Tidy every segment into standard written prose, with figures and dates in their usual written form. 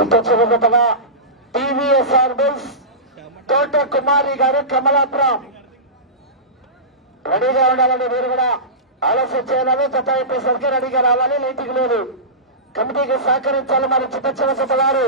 చిత్తచివరిగా TVSR bulls తోట కుమారి గారు కమలాపురం రెడీగా ఉండాలని మీరు కూడా ఆలస్యం చేయాలని చెప్పేసరికి రెడీగా రావాలి. లైటింగ్ లేదు, కమిటీకి సహకరించాలి. మరి చిత్తచివరి వారు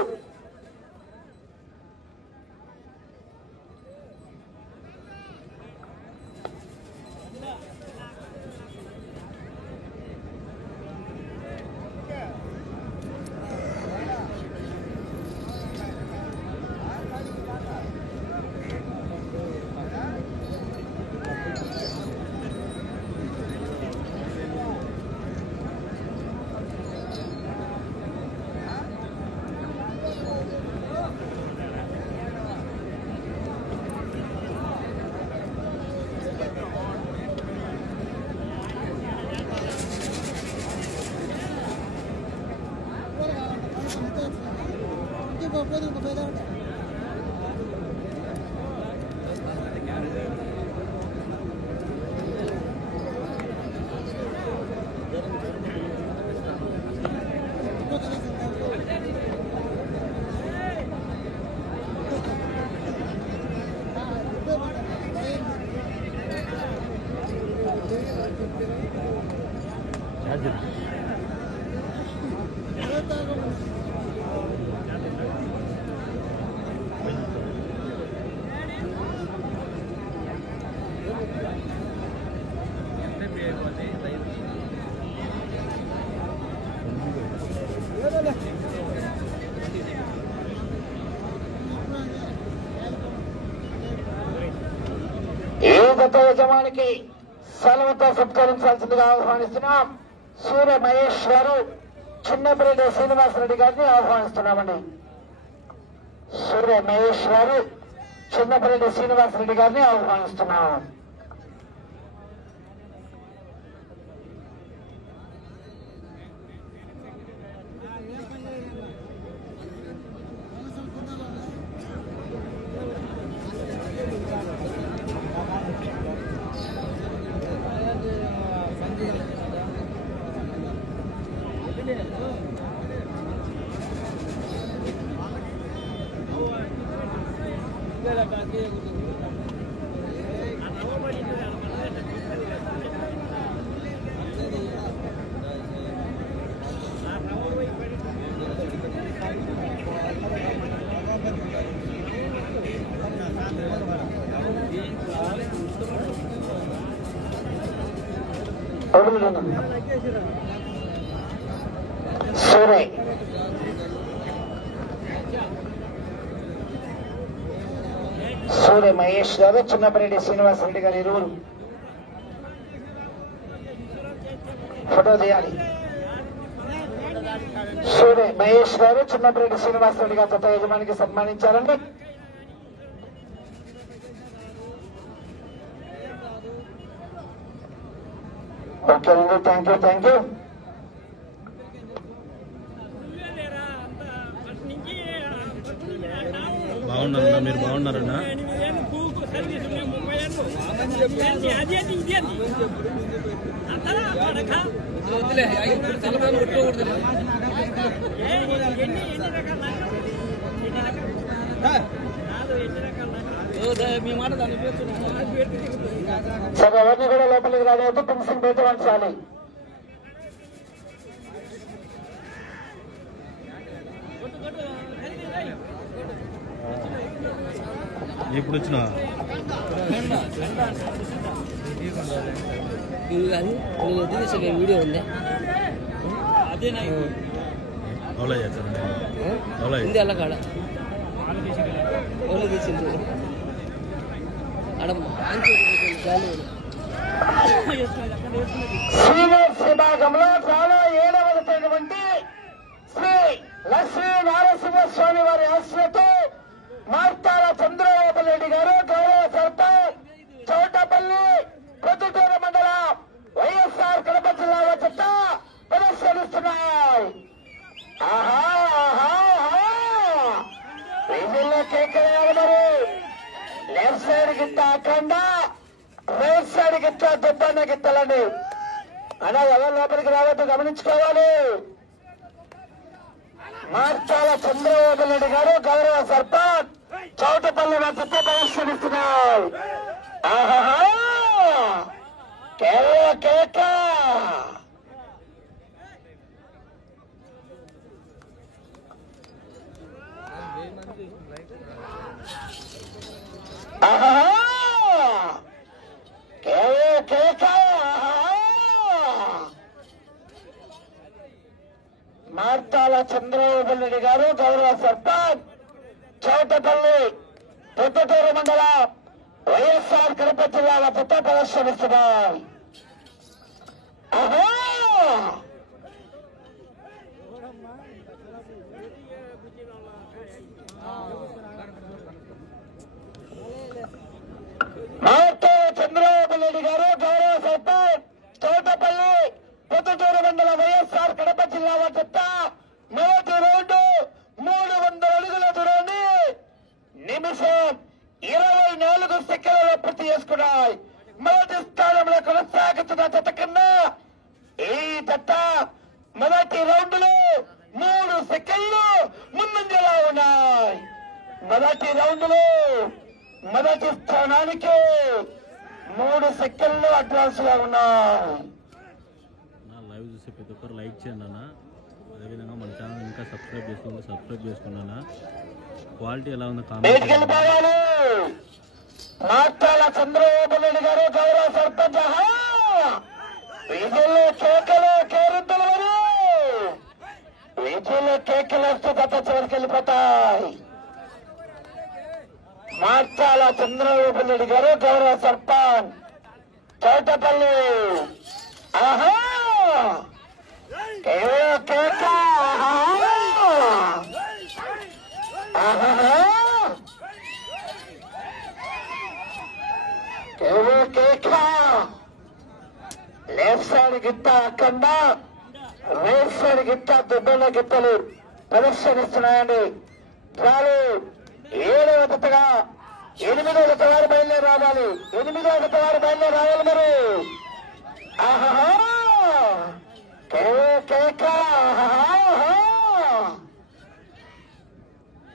యజమానికి సెలవుతో సత్కరించాల్సిందిగా ఆహ్వానిస్తున్నాం. సూర్య మహేష్ గారు చిన్నపరెడ్డి శ్రీనివాసరెడ్డి గారిని ఆహ్వానిస్తున్నామండి. సూర్య మహేష్ గారు చిన్నపరెడ్డి శ్రీనివాసరెడ్డి గారిని ఆహ్వానిస్తున్నాం. సూర్య మహేష్ గారు చిన్నపరెడ్డి శ్రీనివాసరెడ్డి గారు ఇరువురు ఫోటో తీయాలి. సూర్య మహేష్ గారు చిన్నపరెడ్డి శ్రీనివాసరెడ్డి గారు కొత్త యజమానికి సన్మానించారండి. ఓకేనండి, థ్యాంక్ యూ. బాగున్నారన్నా, మీరు బాగున్నారన్నా? సరే, ఎవరిని కూడా లోపలికి రాలేదు. పెన్షన్ బయట వంచాలి. ఇప్పుడు వచ్చిన వీడియో ఉంది, అలా కాడ తీసింది సీనియర్స్ విభాగంలో చాలా 7వ శ్రీ లక్ష్మీ నారసింహస్వామి వారి ఆశ్రతో మార్తాల చంద్రబాబు రెడ్డి గారు గౌరవ సర్పంచ్ చౌటపల్లి పొద్దుటూరు మండలం వైఎస్ఆర్ కడప జిల్లా చెత్త ప్రదర్శనిస్తున్నాయి. కేకేయాలి. మరి లెఫ్ట్ సైడ్ గిత్త అఖండ, రైట్ సైడ్ గిత్త దుబ్బన్న గిత్తలండి. అలా ఎవరు లోపలికి రావద్దు, గమనించుకోవాలి. మార్చాల చంద్రబాబు నాయుడు గారు గౌరవ సర్పంచ్ చౌటపల్లి వద్ద ప్రదర్శనిస్తున్నారు. కేవల కేక కేవల కేక మార్తాల చంద్రబాబు నాయుడు గారు గౌరవ సర్పంచ్ చౌటపల్లి పొద్దుటూరు మండలం వైఎస్ఆర్ కడప జిల్లాల పుట్ట ప్రదర్శనిస్తున్నారు. మార్తాల చంద్రబాబు నాయుడు గారు గౌరవ సర్పంచ్ చౌటపల్లి పొద్దుటూరు మండలం వైఎస్ఆర్ కడప జిల్లాల పుట్ట మొదటి రౌండ్ 300 అడుగుల దూరాన్ని నిమిషం 24 సెకండ్లలో పూర్తి చేసుకున్నాయి. మొదటి స్థానంలో కొనసాగుతున్న జత కన్నా ఈ జత మొదటి రౌండ్ లో 3 సెకండ్లు ముందంజలో ఉన్నాయి. మొదటి రౌండ్ లో మొదటి స్థానానికి 3 సెకండ్లు అడ్వాన్స్ గా ఉన్నాయి. లైవ్ చూసి ప్రతి ఒక్కరు లైక్ చేయండి అన్న. అదేవిధంగా మన ఛానల్ ఇంకా సబ్స్క్రైబ్ చేసుకున్నా. క్వాలిటీ ఎలా ఉందో కామెంట్ వెళ్ళిపోవాలి. మార్తాల చంద్రబాబు నాయుడు గారు గౌరవ సర్పంచ్ విజయలో కేకలు కేరింతలు విజయలో కేకలు వస్తే గత చివరికి వెళ్ళిపోతాయి. మార్తాల చంద్రబాబు నాయుడు గారు గౌరవ సర్పంచ్ చౌటపల్లి కేక లెఫ్ట్ సైడ్ గిట్ట అక్కడ రైట్ సైడ్ గిట్ట దుబ్బల గిట్టలు ప్రదర్శనిస్తున్నాయండి. చాలు 7వ జతగా 8వ జత వారు బయలుదేరి రావాలి. 8వ జత వారు బయలుదేరి రావాలి. మరి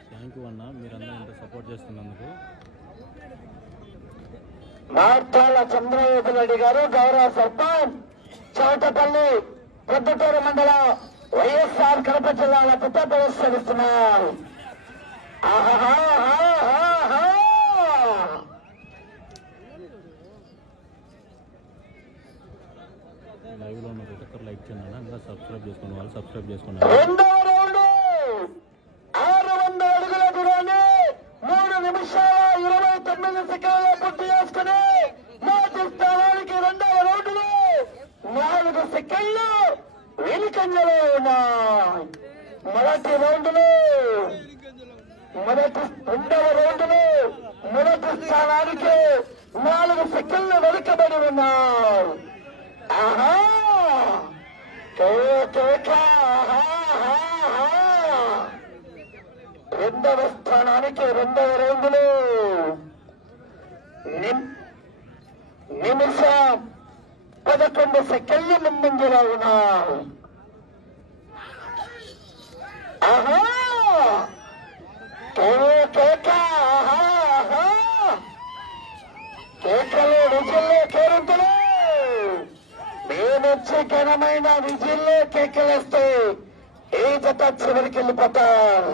థ్యాంక్ యూ అన్న, మీరందరూ ఇంత సపోర్ట్ చేస్తున్నందుకు. మార్తాల చంద్రబాబు నాయుడు గారు గౌరవ సర్పంచ్ చౌటపల్లి పొద్దుటూరు మండలం వైఎస్ఆర్ కడప జిల్లాల పుట్ట ప్రదర్శనిస్తున్నారు. లైవ్ లో ఉన్న ప్రతి ఒక్కరు లైక్ చేయండి అన్న. ఇంకా సబ్స్క్రైబ్ చేసుకున్న వాళ్ళు సబ్స్క్రైబ్ చేసుకున్నారు. రెండవ రౌండ్ 600 అడుగుల దూరాన్ని 3 నిమిషాల 29 సెకండ్ల పూర్తి చేసుకుని మొదటి స్థానానికి రెండవ రౌండ్ లో 4 సెకండ్లు వెనుకంజలో ఉన్నాయి. రెండవ రౌండ్ లో మొదటి స్థానానికి 4 సెకండ్లు వెనుకబడి ఉన్నాయి. రెండవ స్థానానికి రెండవ రౌండ్లు నిమిషం 11 సెకండ్లు ముందంజలో ఉన్నాయి. కేకలు విజిల్లో కేరింతలు మేమొచ్చి ఘనమైన విజిల్లో కేకలేస్తే ఈ జత చివరికి వెళ్ళిపోతారు.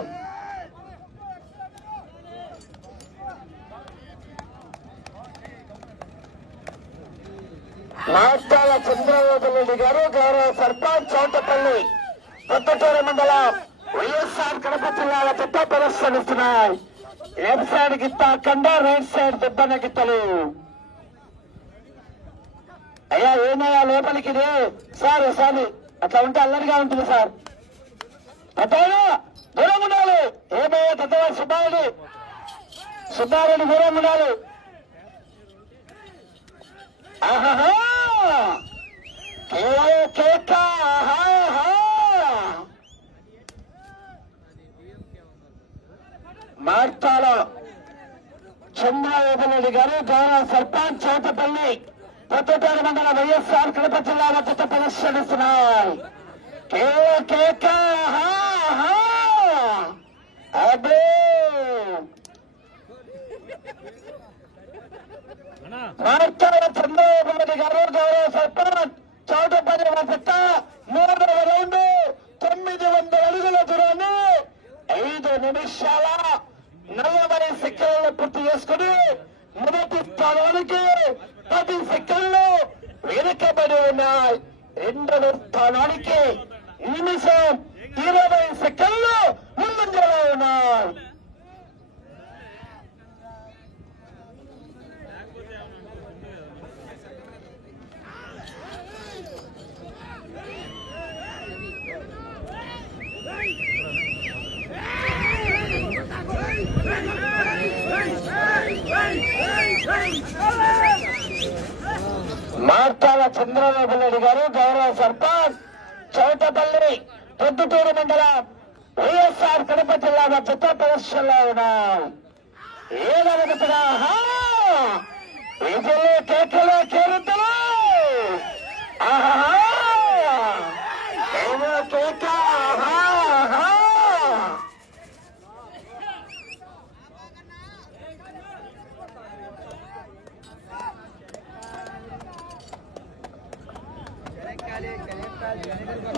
మార్తాల చంద్రబాబు నాయుడు గారు గౌరవ సర్పంచ్ చౌటపల్లి పొద్దుటూరు మండలం వైఎస్ఆర్ కడప జిల్లాల పుట్ట ప్రదర్శనిస్తున్నాయి. లెఫ్ట్ సైడ్ గిత్త అక్కడ రైట్ సైడ్ దుబ్బన గిత్తలు. అయ్యా ఏమయ్యా లోపలికి సార్ అట్లా ఉంటే అల్లరిగా ఉంటుంది సార్. అతను దూరం ఉండాలి. ఏమయ్యా తత్వ సుబ్బారెడ్డి దూరం ఉండాలి. మార్తాల చంద్రబాబు నాయుడు గారు గౌరవ సర్పంచ్ చౌటపల్లి పొద్దుటూరు మండల వైఎస్ఆర్ కడప జిల్లాల పుట్ట ప్రదర్శనిస్తున్నారు. అదే మార్చాల చంద్రబాబు నాయుడు గారు గౌరవ సర్పంచ్ చౌటపల్లి వద్ద 3వ రౌండ్ 900 అడుగుల దూరాన్ని 5 నిమిషాల 40 సెకండ్లు పూర్తి చేసుకుని మొదటి స్థానానికి 10 సెకండ్లు వెనుకబడి ఉన్నాయి. 2వ స్థానానికి నిమిషం 20 సెకండ్లు ముందంజలో ఉన్నాయి. మార్తాల చంద్రబాబు నాయుడు గారు గౌరవ సర్పంచ్ చౌటపల్లి పొద్దుటూరు మండలం వైఎస్ఆర్ కడప జిల్లా జత ప్రదర్శనలో ఉన్నాయి. 7వ జతగా విజయలు కేకలు కేరుతలు కేక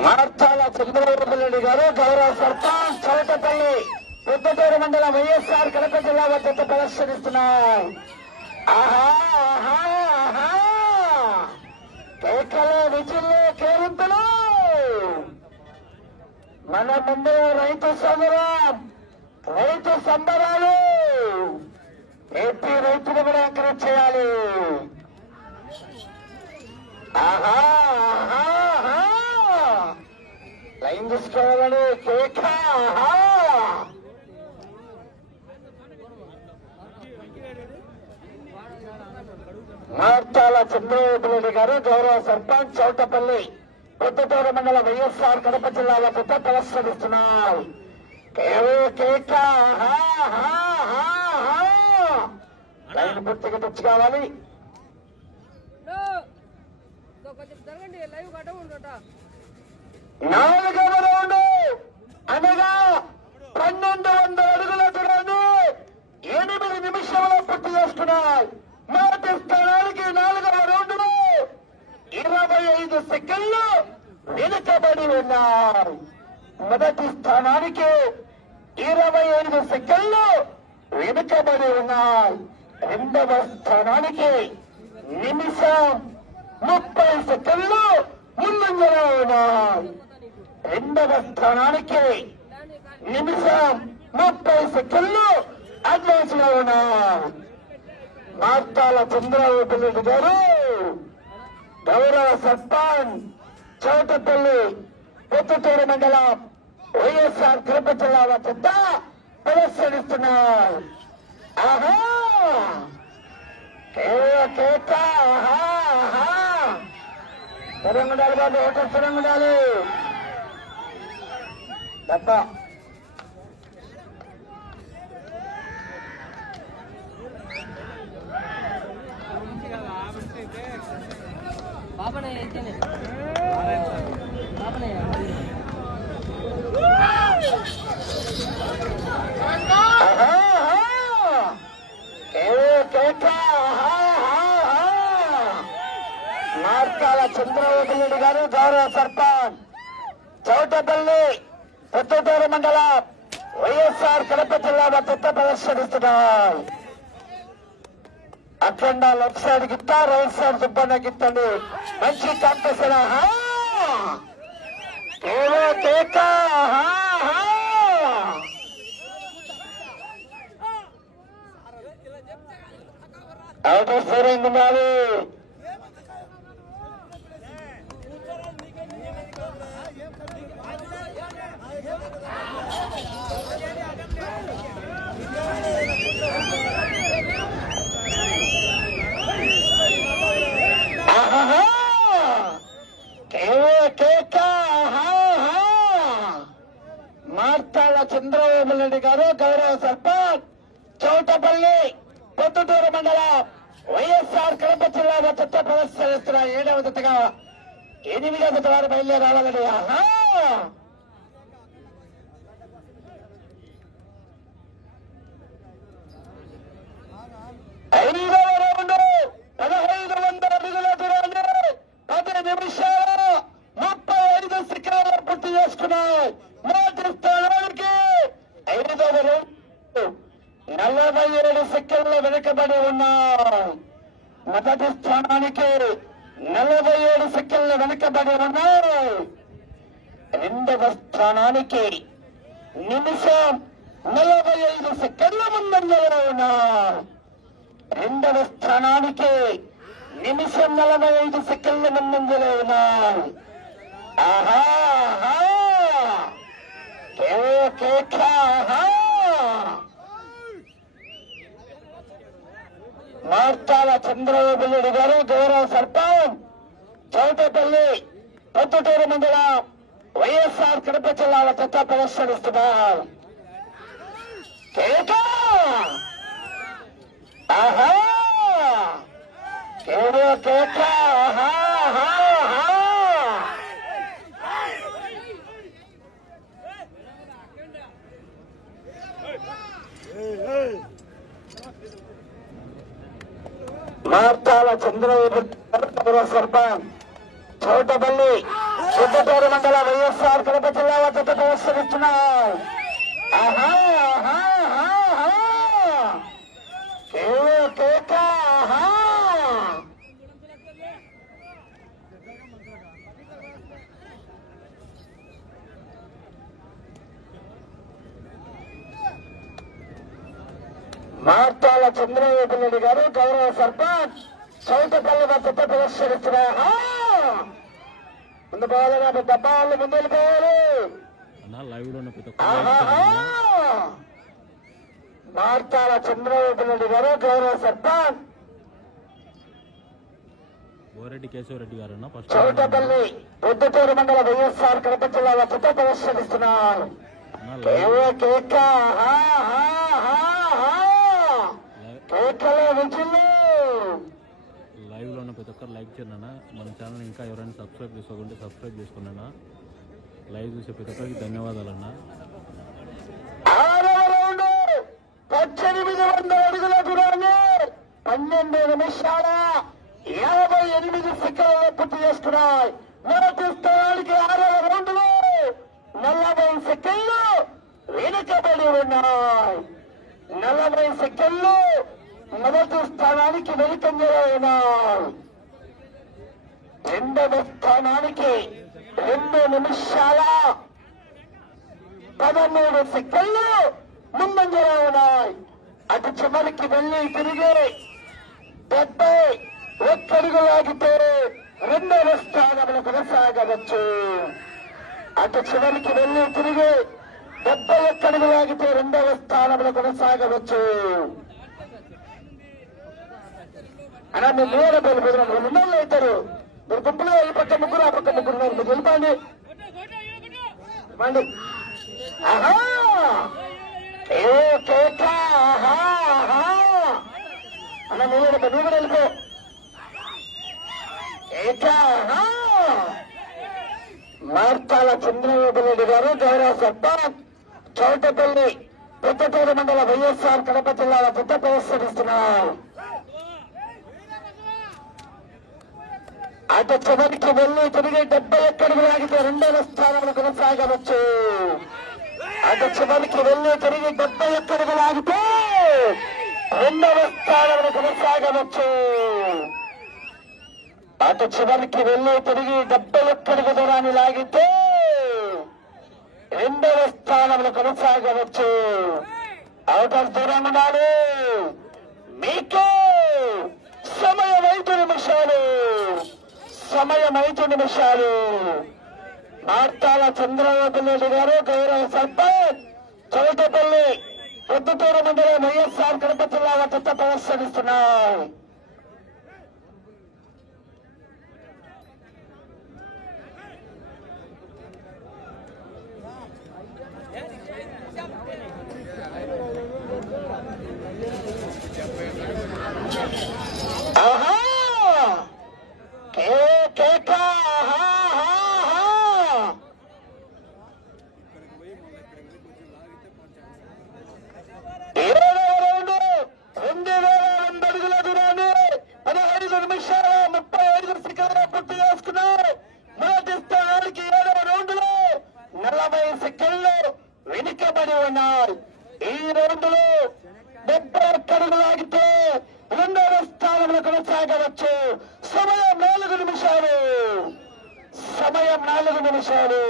మార్తాల చంద్రబాబు నాయుడు గారు గౌరవ సర్పంచ్ చౌటపల్లి పొద్దుటూరు మండలం వైఎస్ఆర్ కడప జిల్లా వద్ద ప్రదర్శనిస్తున్నారు. కేకలు విజులు కేరింతలు మన ముందు రైతు సంబరం రైతు సంబరాలు ఏపీ రైతులు కూడా ఎంకరేజ్ చేయాలి. లైన్ తీసుకోవాలని కేక మార్తాల చంద్రబాబు నాయుడు గారు గౌరవ సర్పంచ్ చౌటపల్లి పొద్దుటూరు మండలం వైఎస్ఆర్ కడప జిల్లా వద్ద ప్రదర్శనిస్తున్నారు. కేక లైన్ పూర్తిగా టచ్ కావాలి. 4వ రౌండ్ అనగా 1200 అడుగుల దూరాన్ని 8 నిమిషాల్లో పూర్తి చేస్తున్నాయి. మొదటి స్థానానికి 4వ రౌండ్లో 25 సెకండ్లు వెనుకబడి ఉన్నారు. మొదటి స్థానానికి 25 సెకండ్లు వెనుకబడి ఉన్నాయి. 2వ స్థానానికి నిమిషం 30 సెకండ్లు ముందంజలో ఉన్నాయి. 2వ స్థానానికి నిమిషం 30 సెకండ్లు అడ్వాన్స్ లో ఉన్నాయి. మార్తాల చంద్రబాబు నాయుడు గారు గౌరవ సర్పంచ్ చౌటపల్లి పొద్దుటూరు మండలం వైఎస్ఆర్ కడప జిల్లా వద్ద ప్రదర్శనిస్తున్నారు. స్థిరంగా ఉండాలి బాబు, ఓటర్ స్థిరంగా ఉండాలి తప్ప. మార్కాల చంద్రబాబు నాయుడు గారు గౌరవ సర్పంచ్ చౌటపల్లి పొద్దుటూరు మండలం వైఎస్ఆర్ కడప జిల్లా వద్ద ప్రదర్శనిస్తున్నారు. అఖండ లెఫ్ట్ సైడ్ గిత్తా, రైట్ సైడ్ సుబ్బన్న గిత్తండి. మంచి కాంపిటీషన్. కేక అవుటర్ స్కోరింగ్ ఉండాలి. మార్తాల చంద్రబాబు నాయుడు గారు గౌరవ సర్పంచ్ చౌటపల్లి పొద్దుటూరు మండలం వైఎస్ఆర్ కడప జిల్లా వద్ద ప్రదర్శనిస్తున్న 7వ జతగా 8వ జత వారు బయలుదేరి రావాలని. మొదటి స్థానానికి 47 సెకండ్లు వెనుకబడి ఉన్నాయి. రెండవ స్థానానికి నిమిషం 45 సెకండ్ల ముందంజలో ఉన్నాయి. రెండవ స్థానానికి నిమిషం 45 సెకండ్ల ముందంజలో ఉన్నాయి. ఆహా మార్తాల చంద్రబాబు నాయుడు గారు గౌరవ సర్పంచ్ చౌటపల్లి పొద్దుటూరు మండలం వైఎస్ఆర్ కడప జిల్లాల చెత్త ప్రదర్శనిస్తున్నారు. ఆహా మార్తాల చంద్రబాబు గౌరవ సర్పంచ్ చౌటపల్లి పొద్దుటూరు మండల వైఎస్ఆర్ కడప జిల్లా వద్ద ప్రదర్శనిస్తున్నారు. మార్తాల చంద్రబాబు నాయుడు గారు గౌరవ సర్పంచ్ చౌటపల్లి వద్ద ప్రదర్శనిస్తున్నారు. ముందు పోవాలి, డబ్బాలు ముందు వెళ్ళిపోవాలి. మార్తాల చంద్రబాబు నాయుడు గారు గౌరవ సర్పంచ్ కేశవరెడ్డి గారు చౌటపల్లి పొద్దుటూరు మండల వైఎస్ఆర్ కడప జిల్లా వద్ద ప్రదర్శనిస్తున్నారు. లైవ్ లో ఉన్న ప్రతి ఒక్కరు లైక్ చేయండి. మన ఛానల్ ఇంకా ఎవరైనా సబ్స్క్రైబ్ చేసుకోకుంటే సబ్స్క్రైబ్ చేసుకున్నా. లైవ్ చూసే ప్రతి ఒక్కరికి ధన్యవాదాలన్నా. 1800 అడుగుల దూరాన్ని 12 నిమిషాల 58 సెకండ్లు పూర్తి చేస్తున్నాయి. మొదటి స్థానానికి 6వ రౌండ్లో 40 సెకండ్లు వెనుకబడి ఉన్నాయి. 40 సెకండ్లు మొదటి స్థానానికి వెనుకంజలో ఉన్నాయి. రెండవ స్థానానికి 2 నిమిషాల 13 సెకండ్లు ముందంజలో ఉన్నాయి. అటు చివరికి వెళ్లి తిరిగి 71 అడుగు లాగితే రెండవ స్థానంలో కొనసాగవచ్చు. అటు చివరికి వెళ్లి తిరిగి 71 అడుగు లాగితే రెండవ స్థానంలో కొనసాగవచ్చు. అలా మీరు దూరం వెళ్ళిపోతున్నారు. 2 అవుతారు. మీరు గుంపులో ఈ పక్క ముగ్గురు ఆ పక్క ముగ్గురు మీరు వెళ్ళిపోండి. అన్న నువ్వు కూడా వెళ్ళిపో. మార్తాల చంద్రబాబు నాయుడు గారు గౌరవ సర్పంచ్ చౌటపల్లి పొద్దుటూరు మండల వైఎస్ఆర్ కడప జిల్లాల పెద్ద ప్రదర్శనిస్తున్నారు. అటు చివరికి వెళ్లి తిరిగి 71 అడుగు లాగితే రెండవ స్థానంలో కొనసాగవచ్చు. అటు చివరికి వెళ్లి తిరిగి 71 అడుగు లాగితే రెండవ స్థానంలో కొనసాగవచ్చు. అటు చివరికి వెళ్లి తిరిగి 71 అడుగు దూరాన్ని లాగితే రెండవ స్థానంలో కొనసాగవచ్చు. అవతల దూరం ఉండాలి. మీకు సమయం 5 నిమిషాలు. సమయం 5 నిమిషాలు. మార్తాల చంద్రబాబు నాయుడు గారు గౌరవ సర్పంచ్ చౌటపల్లి పొద్దుటూరు మండలం వైఎస్ఆర్ కడప జిల్లా వద్ద ప్రదర్శనిస్తున్నారు. ఆహా వెనుకబడి ఉన్నారు. ఈ రౌండ్లో 71 అడుగు లాగితే రెండవ స్థానంలో కొనసాగ కొనసాగవచ్చు. సమయం 4 నిమిషాలు. సమయం 4 నిమిషాలు.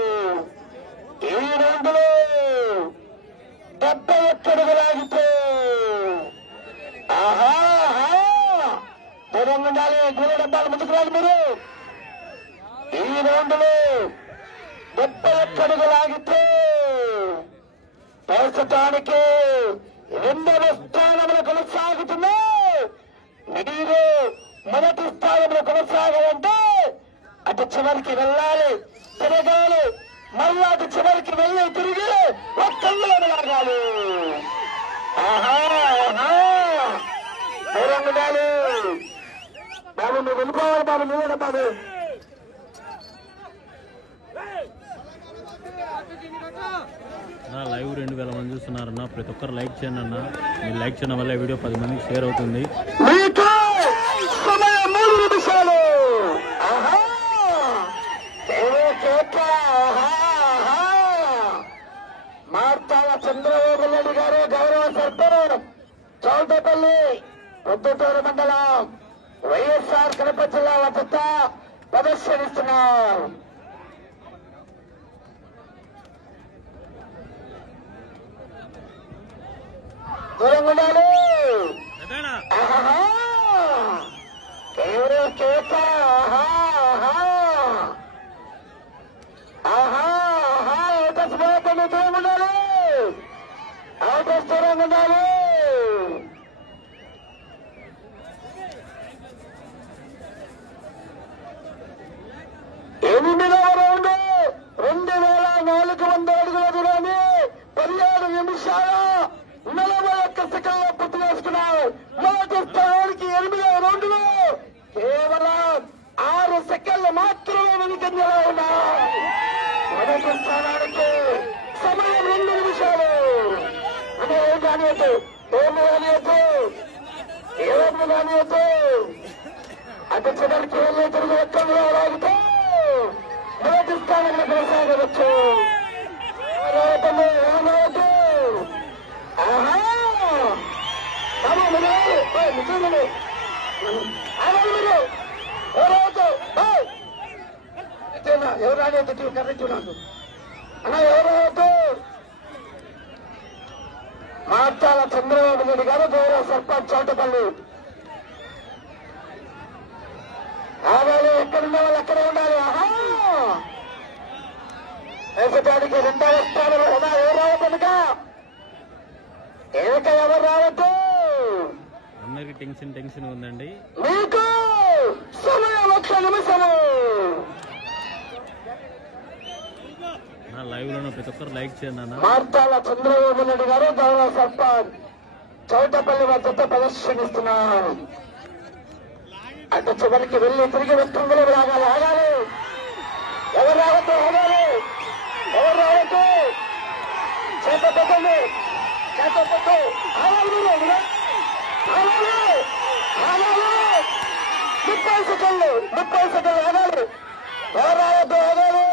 ఈ రౌండ్లో 71 అడుగులాగితే ఆహా దూరంగా ఉండాలి. గోల డబ్బాలు ముందుకు రాదు మీరు. ఈ రౌండ్లో 71 అడుగులాగితే ప్రస్తుతానికి 2వ స్థానంలో కొనసాగుతున్నా. మీరు మొదటి స్థానంలో కొనసాగాలంటే అటు చివరికి వెళ్ళాలి, తిరగాలి, మళ్ళా అటు చివరికి వెళ్ళి తిరిగి ఒక్కళ్ళు లాగాలి. దూరంగా ఉండాలి బాబు. నువ్వు వెళ్ళిపోవాలి బాబు. నువ్వు బాబు. లైవ్ 2000 మంది చూస్తున్నారన్న. ప్రతి ఒక్కరు లైక్ చేయండి అన్న. మీరు లైక్ చేయడం వల్ల వీడియో 10 మందికి షేర్ అవుతుంది. సమయం 3 నిమిషాలు. మార్తాల చంద్రబాబు నాయుడు గారు గౌరవ సర్పంచ్ చౌటపల్లి పొద్దుటూరు మండలం వైఎస్ఆర్ కడప జిల్లా వద్ద ప్రదర్శనిస్తున్నారు. దూరంగా ఉండాలి. ఎవరు కేక అవుటస్ పోతుంది. దూరంగా ఉండాలి. అవుటస్ దూరంగా ఉండాలి. ఎనిమిదవ రౌండ్ 2400 అడుగుల దూరాన్ని 17 నిమిషాల 41 సెకండ్లో పూర్తి చేసుకున్నారు. మొదటి స్థానానికి 8వ రౌండ్లో కేవలం 6 సెకండ్లు మాత్రమే వెనుకంజలో ఉన్నారు. మొదటి స్థానానికి సమయం 2 నిమిషాలు. అంటే ఏం కానియద్దు, ఏమి కానియద్దు, ఏమి కానియద్దు. అటు చివరికి వెళ్ళి తిరిగి ఒక్కళ్ళు లాగితే మొదటి స్థానంలో కొనసాగవచ్చు. ఎవరు రాలేదు కర్రించున్నాను అన్నా. ఎవరు మార్చాల చంద్రబాబు నాయుడు గారు గౌరవ సర్పంచ్ చౌటపల్లి. ఆగాలి. ఎక్కడున్న వాళ్ళు అక్కడే ఉండాలి. వేసటానికి 2వ స్థానంలో ఉన్నా. ఎవరు రావద్దు ఏక ఎవరు రావద్దు. అందరికి టెన్షన్ ఉందండి. మీకు సమయం 1 నిమిషము. నా లైవ్ లో ప్రతి ఒక్కరు లైక్ చేయండి అన్న. మార్తాల చంద్రబాబు నాయుడు గారు గౌరవ సర్పంచ్ చౌటపల్లి వద్ద ప్రదర్శనిస్తున్నారు. అటు చివరికి వెళ్ళి తిరిగి వస్తుందో రాగాలి. ఆగాలి. ఎవరు రావద్దు. ఆగాలి. ఎవరు రావద్దు. చేత పెట్టండి. చేత పెట్టు. ఆగాలి. ఆగాలి. ఆగాలి. 30 సెకండ్లు. 30 సెకండ్లు ఆగాలి. ఎవరు రావద్దు. ఆగాలి.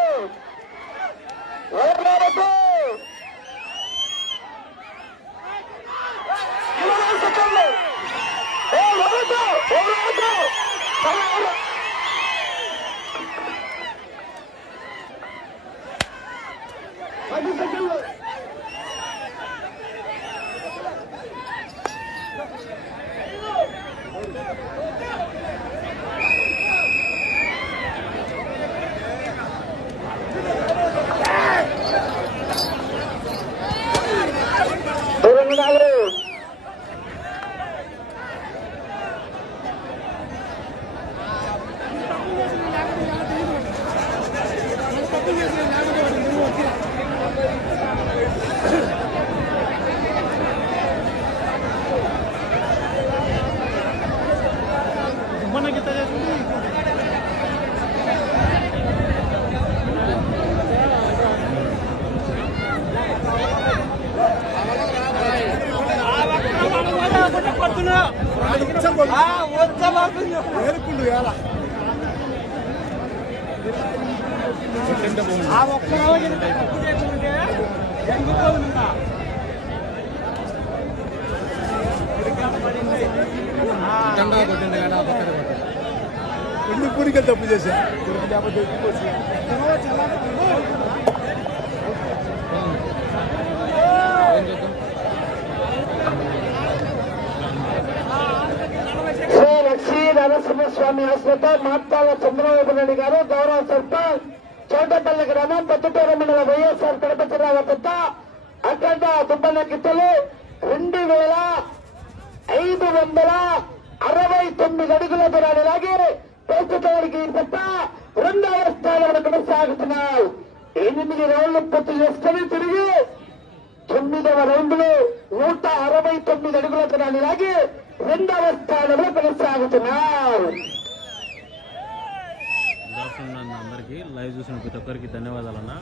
ఎవరు రావద్దు. 20 సెకండ్లు. ఎవరు రావద్దు. 10 సెకండ్లు. రెండు పూరికే తప్పు చేశా శ్రీ లక్ష్మీ నరసింహస్వామి ఆశ్రత మాట్లాడ చంద్రబాబు నాయుడు గారు గౌరవ సర్పంచ్ చోటపల్లి గ్రామం పెద్దపేట మండల వైఎస్ఆర్ కడప జిల్లా పెద్ద అఖండ దుబ్బన్న గిత్తలు 2569 అడుగుల దూరాన్ని లాగి ప్రస్తుతానికి తప్ప రెండవ స్థానంలో కొనసాగుతున్నాయి. 8 రౌండ్లు పూర్తి చేసుకుని తిరిగి 9వ రౌండ్లు 169 అడుగుల దూరాన్ని లాగి రెండవ స్థానంలో కొనసాగుతున్నారు. అందరికీ లైవ్ చూసిన ప్రతి ఒక్కరికి ధన్యవాదాలన్నా.